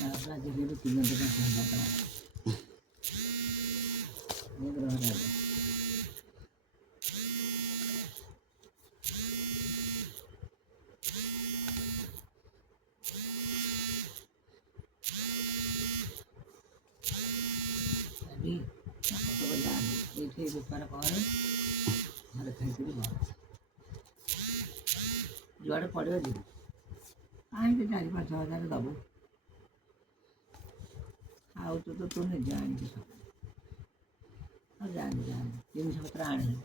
ରାଜ୍ୟରେ 3,500 ଟଙ୍କା ଗ୍ରହ ରାଜ ଏଇଠି ବେପାର କରେ ଘରେ ଖାଇକରି ଘର ଯୁଆଡ଼େ ପଡ଼ିବ ଯିବୁ କାହିଁକି 4-5 ହଜାର ଦେବୁ ଆଉ ତୁ ନିଜେ ଆଣିକି ସବୁ ଆଉ ଜାଣି ଜିନିଷ ପତ୍ର ଆଣିବୁ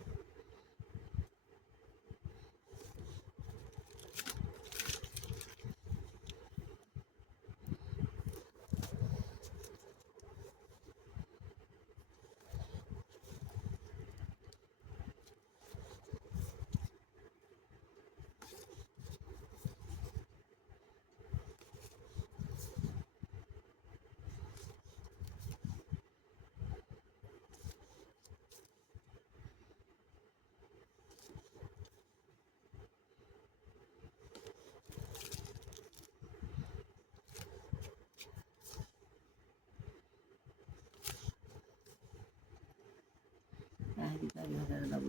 କାହିଁକି 4,000 ଦେବୁ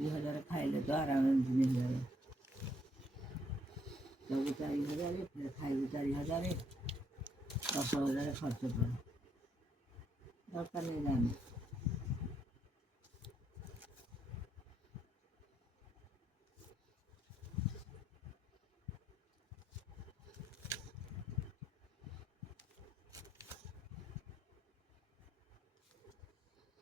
2,000 ଖାଇଲେ ତ ଆରାମରେ 3,000 ସବୁ 4,000 ଖାଇବୁ 4,000 10,000 ଖର୍ଚ୍ଚ କର ଦରକାର ନେଇ ଜାଣି